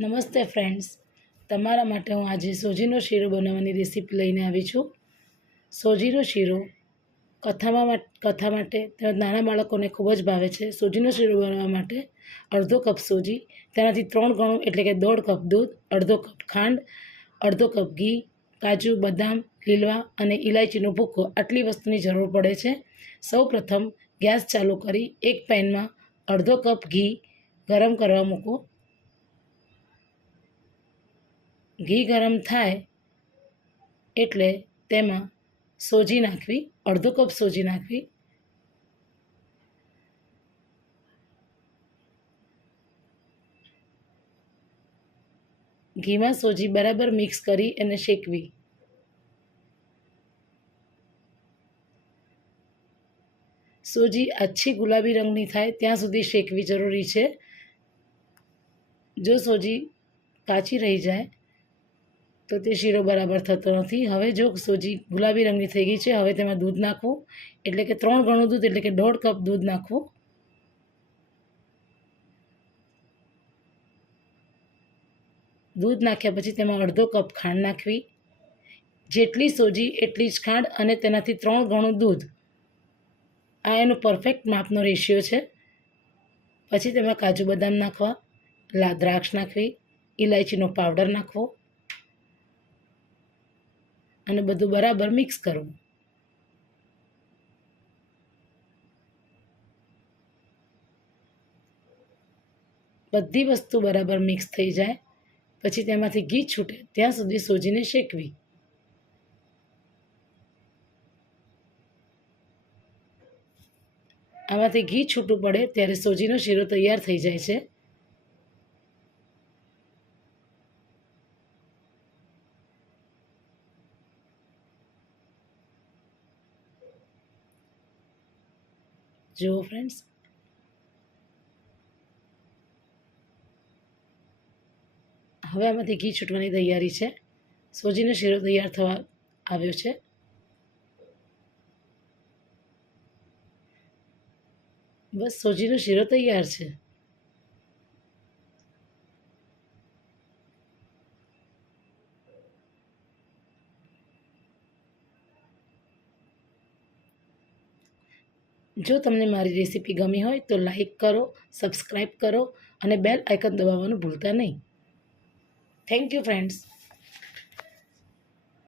નમસ્તે ફ્રેન્ડ્સ, તમારા માટે હું આજે સોજીનો શીરો બનાવવાની રેસીપી લઈને આવી છું. સોજીનો શીરો કથા માટે તેમજ નાના બાળકોને ખૂબ જ ભાવે છે. સોજીનો શીરો બનાવવા માટે અડધો કપ સોજી, તેનાથી 3 ગણું એટલે કે 1.5 કપ દૂધ, અડધો કપ ખાંડ, અડધો કપ ઘી, કાજુ, બદામ, લીલવા અને ઇલાયચીનો ભૂકો, આટલી વસ્તુની જરૂર પડે છે. સૌ પ્રથમ ગેસ ચાલુ કરી એક પેનમાં અડધો કપ ઘી ગરમ કરવા મૂકો. ઘી ગરમ થાય એટલે તેમાં સોજી નાખવી, અડધો કપ સોજી નાખવી. ઘીમાં સોજી બરાબર મિક્સ કરી અને શેકવી. સોજી આછી ગુલાબી રંગની થાય ત્યાં સુધી શેકવી જરૂરી છે. જો સોજી કાચી રહી જાય તો તે શીરો બરાબર થતો નથી. હવે જો સોજી ગુલાબી રંગની થઈ ગઈ છે, હવે તેમાં દૂધ નાખવું, એટલે કે 3 ગણું દૂધ એટલે કે 1.5 કપ દૂધ નાખવું. દૂધ નાખ્યા પછી તેમાં અડધો કપ ખાંડ નાખવી. જેટલી સોજી એટલી જ ખાંડ અને તેનાથી 3 ગણું દૂધ, આ એનો પરફેક્ટ માપનો રેશિયો છે. પછી તેમાં કાજુ બદામ નાખવા, દ્રાક્ષ નાખવી, ઇલાયચીનો પાવડર નાખવો અને બધું બરાબર મિક્સ કરવું. બધી વસ્તુ બરાબર મિક્સ થઈ જાય પછી તેમાંથી ઘી છૂટે ત્યાં સુધી સોજીને શેકવી. આમાંથી ઘી છૂટું પડે ત્યારે સોજીનો શીરો તૈયાર થઈ જાય છે. જુઓ ફ્રેન્ડ્સ, હવે આમાંથી ઘી છૂટવાની તૈયારી છે. સોજીનો શીરો તૈયાર થવા આવ્યો છે. બસ સોજીનો શીરો તૈયાર છે. જો તમને મારી રેસીપી ગમી હોય તો લાઈક કરો, સબસ્ક્રાઈબ કરો અને બેલ આઇકન દબાવવાનું ભૂલતા નહીં. Thank you friends.